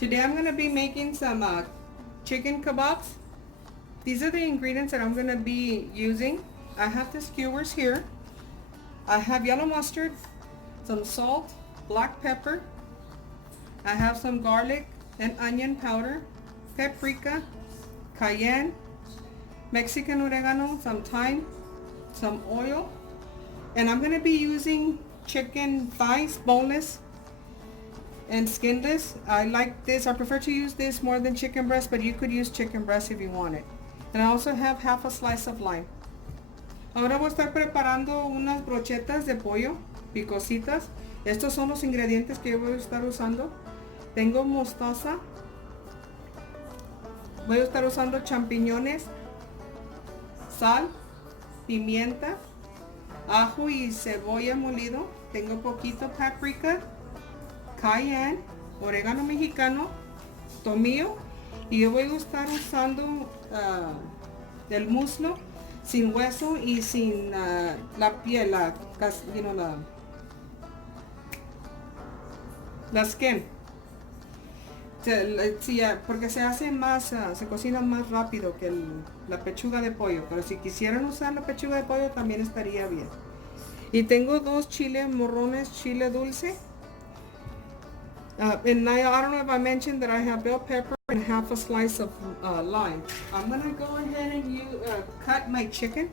Today I'm going to be making some chicken kebabs. These are the ingredients that I'm going to be using. I have the skewers here. I have yellow mustard, some salt, black pepper. I have some garlic and onion powder, paprika, cayenne, Mexican oregano, some thyme, some oil. And I'm going to be using chicken thighs, boneless and skinless. I like this. I prefer to use this more than chicken breast, but you could use chicken breast if you want it. And I also have half a slice of lime. Ahora voy a estar preparando unas brochetas de pollo picositas. Estos son los ingredientes que yo voy a estar usando. Tengo mostaza. Voy a estar usando champiñones, sal, pimienta, ajo y cebolla molido. Tengo poquito paprika, cayenne, orégano mexicano, tomillo, y yo voy a estar usando el muslo sin hueso y sin la piel, la skin. Porque se hace más, se cocina más rápido que la pechuga de pollo, pero si quisieran usar la pechuga de pollo también estaría bien. Y tengo dos chiles morrones, chile dulce. And I don't know if I mentioned that I have bell pepper and half a slice of lime. I'm going to go ahead and cut my chicken.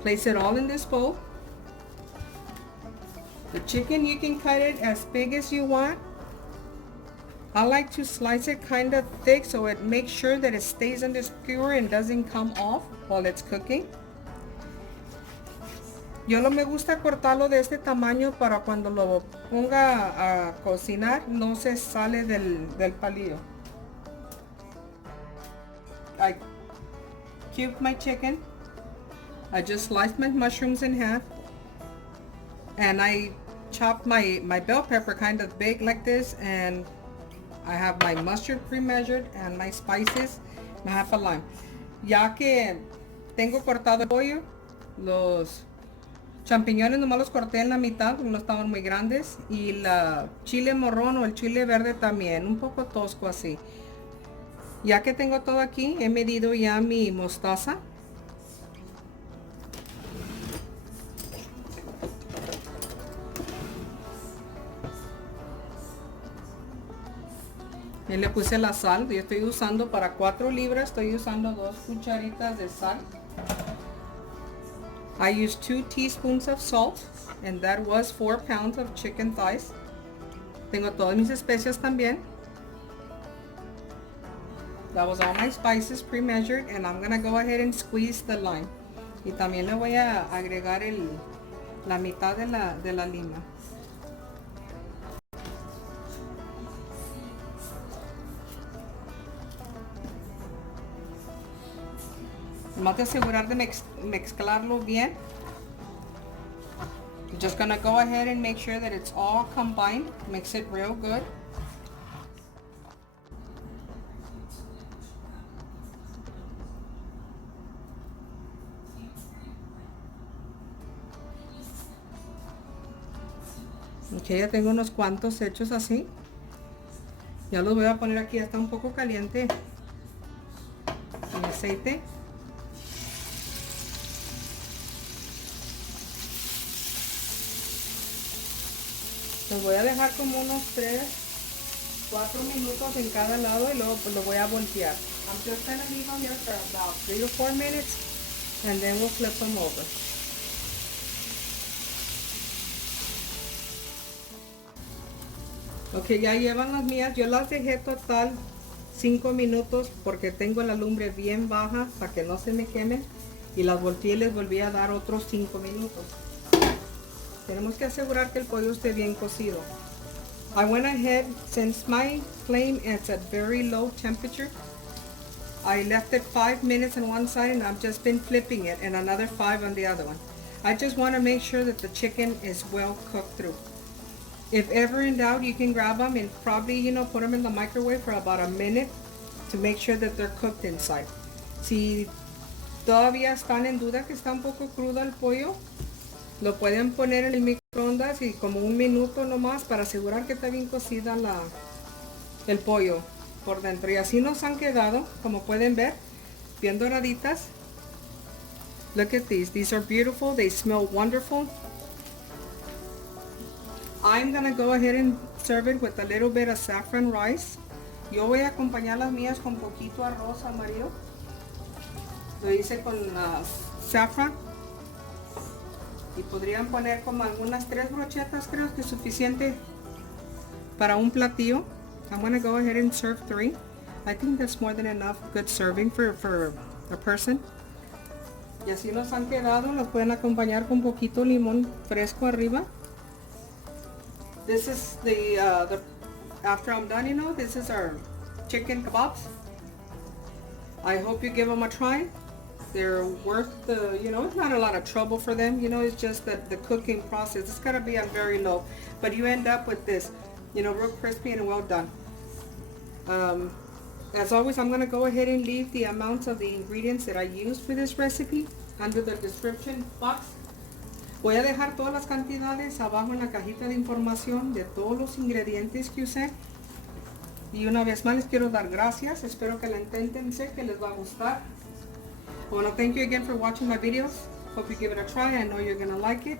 Place it all in this bowl. The chicken, you can cut it as big as you want. I like to slice it kind of thick so it makes sure that it stays on the skewer and doesn't come off while it's cooking. Yo me gusta cortarlo de este tamaño para cuando lo ponga a cocinar no se sale del palillo. I cubed my chicken. I just sliced my mushrooms in half. And I chopped my bell pepper kind of big like this. And I have my mustard pre-measured and my spices. I have a lime. Ya que tengo cortado el pollo, los champiñones nomás los corté en la mitad, no estaban muy grandes. Y la chile morrón o el chile verde también, un poco tosco así. Ya que tengo todo aquí, he medido ya mi mostaza. Y le puse la sal. Yo estoy usando para 4 libras, estoy usando 2 cucharitas de sal. I used 2 teaspoons of salt, and that was 4 pounds of chicken thighs. Tengo todas mis especias también. That was all my spices pre-measured, and I'm gonna go ahead and squeeze the lime. Y también le voy a agregar la mitad de la lima. Más de asegurar de mezclarlo bien. You're just gonna go ahead and make sure that it's all combined. Mix it real good. Ok, ya tengo unos cuantos hechos así. Ya los voy a poner aquí, ya está un poco caliente el aceite. Los voy a dejar como unos 3-4 minutos en cada lado y luego lo voy a voltear. I'm just gonna leave them here for about 3 or 4 minutes and then we'll flip them over. Ok, ya llevan las mías. Yo las dejé total 5 minutos porque tengo la lumbre bien baja para que no se me quemen. Y las volteé y les volví a dar otros 5 minutos. Tenemos que asegurar que el pollo esté bien cocido. I went ahead, since my flame is at very low temperature, I left it 5 minutes on one side and I've just been flipping it and another 5 on the other one. I just want to make sure that the chicken is well cooked through. If ever in doubt, you can grab them and probably, put them in the microwave for about a minute to make sure that they're cooked inside. Si todavía están en duda que está un poco crudo el pollo, lo pueden poner en el microondas y como 1 minuto nomás para asegurar que está bien cocida el pollo por dentro. Y así nos han quedado, como pueden ver, bien doraditas. Look at these. These are beautiful. They smell wonderful. I'm gonna go ahead and serve it with a little bit of saffron rice. Yo voy a acompañar las mías con poquito arroz amarillo. Lo hice con saffron. Y podrían poner como algunas 3 brochetas, creo que es suficiente para un platillo. I'm gonna go ahead and serve 3. I think that's more than enough good serving for a person. Y así nos han quedado. Los pueden acompañar con poquito limón fresco arriba. This is the after I'm done, you know, this is our chicken kebabs. I hope you give them a try. They're worth the, you know, it's not a lot of trouble for them, you know, it's just that the cooking process, it's gotta be on very low, but you end up with this, you know, real crispy and well done. As always, I'm gonna go ahead and leave the amounts of the ingredients that I used for this recipe under the description box. Voy a dejar todas las cantidades abajo en la cajita de información de todos los ingredientes que usé. Y una vez más les quiero dar gracias. Espero que la intenten. Sé que les va a gustar. I want to thank you again for watching my videos. Hope you give it a try. I know you're going to like it.